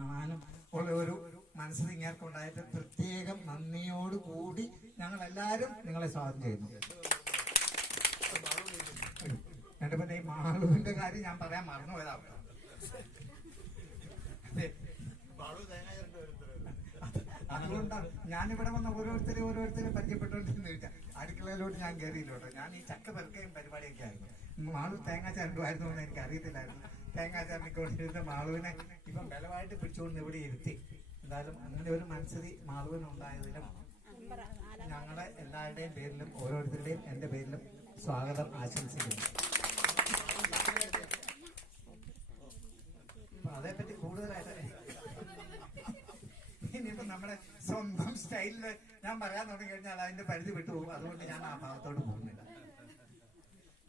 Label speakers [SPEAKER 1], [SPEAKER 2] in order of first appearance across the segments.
[SPEAKER 1] കാണാനും ഉള്ള ഒരു മനസ്സ് ഉണ്ടായിട്ട് പ്രത്യേകം നന്ദിയോട് കൂടി ഞങ്ങൾ എല്ലാവരും നിങ്ങളെ സ്വാഗതം ചെയ്യുന്നു. എന്റെ പിന്നെ ഈ മാളുവിന്റെ കാര്യം ഞാൻ പറയാൻ മറന്നു പോയതാണ് അതുകൊണ്ടാണ്. ഞാനിവിടെ വന്ന ഓരോരുത്തരെ ഓരോരുത്തരെ പരിചയപ്പെട്ടുകൊണ്ടിരുന്നു ചോദിച്ചാൽ അടുക്കളയിലോട്ട് ഞാൻ കയറിയില്ലോട്ടോ ഞാൻ ഈ ചക്ക പെറുക്കയും പരിപാടിയൊക്കെ ആയിരുന്നു. മാളു തേങ്ങ ചരണ്ടുമായിരുന്നു എന്ന് എനിക്ക് അറിയത്തില്ലായിരുന്നു തേങ്ങ ചരണ്ടിക്കൊണ്ടിരുന്ന മാളുവിനെ ഇപ്പം ബലമായിട്ട് പിടിച്ചുകൊണ്ട് ഇവിടെ ഇരുത്തി. എന്തായാലും അങ്ങനെ ഒരു മനസ്സിൽ മാളുവിനുണ്ടായതിലും ഞങ്ങളെ എല്ലാവരുടെയും പേരിലും ഓരോരുത്തരുടെയും എന്റെ പേരിലും സ്വാഗതം ആശംസിക്കുന്നു. അതേപ്പറ്റി കൂടുതലായിട്ട് നമ്മുടെ സ്വന്തം സ്റ്റൈലിൽ ഞാൻ പറയാൻ തുടങ്ങി കഴിഞ്ഞാൽ അതിന്റെ പരിധി വിട്ടുപോകും അതുകൊണ്ട് ഞാൻ ആ ഭാഗത്തോട്ട് പോകുന്നില്ല.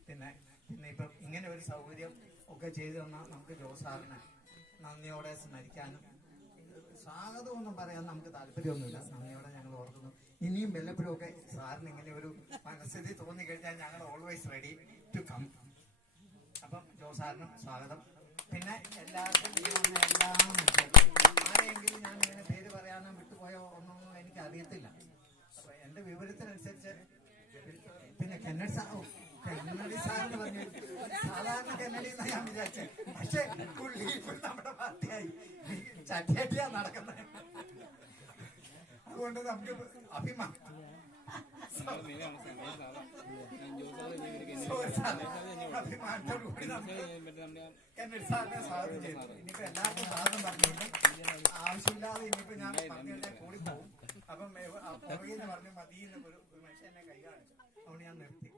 [SPEAKER 1] പിന്നെ പിന്നെ ഇപ്പൊ ഇങ്ങനെ ഒരു സൗകര്യം ഒക്കെ ചെയ്തു തന്നാൽ നമുക്ക് ജോസാറിനെ നന്ദിയോടെ സ്മരിക്കാനും സ്വാഗതമൊന്നും പറയാൻ നമുക്ക് താല്പര്യമൊന്നുമില്ല. നന്ദിയോടെ ഞങ്ങൾ ഓർക്കുന്നു. ഇനിയും വല്ലപ്പോഴും ഒക്കെ സാറിന് ഇങ്ങനെ ഒരു മനസ്ഥിതി തോന്നി കഴിഞ്ഞാൽ ഞങ്ങൾ ഓൾവേസ് റെഡി ടു കം അപ്പം ജോസാറിനും സ്വാഗതം. പിന്നെ എല്ലാവർക്കും എല്ലാം അറിയത്തില്ല. അപ്പൊ എന്റെ വിവരത്തിനനുസരിച്ച് പിന്നെ കന്നഡ സാറോ കന്നഡി സാർ എന്ന് പറഞ്ഞു. സാധാരണ കന്നഡി എന്നാ ഞാൻ വിചാരിച്ചത് പക്ഷെ പുള്ളി ഇപ്പോൾ നമ്മുടെ പാർട്ടിയായി. ചട്ടിയാട്ടിയാ നടക്കുന്നത് അതുകൊണ്ട് നമുക്ക് അഭിമാനം. സോറി സാർ അഭിമാനത്തോടു കൂടി നമുക്ക് കന്നഡ സാറിനെ സ്വാഗതം ചെയ്തു ഇനിയിപ്പോ എല്ലാവർക്കും സ്വാഗതം പറഞ്ഞില്ല ആവശ്യമില്ലാതെ ഇനിയിപ്പോ ഞാൻ പറഞ്ഞു കഴിഞ്ഞാൽ കൂടി പോകും അപ്പം ഏ, ആ പുറകിൽ നിന്ന് പറഞ്ഞു മതി എന്ന് ഒരു മനുഷ്യൻ മനുഷ്യനെ കൈ കാണിച്ചു. അതുകൊണ്ട് ഞാൻ നിർത്തി.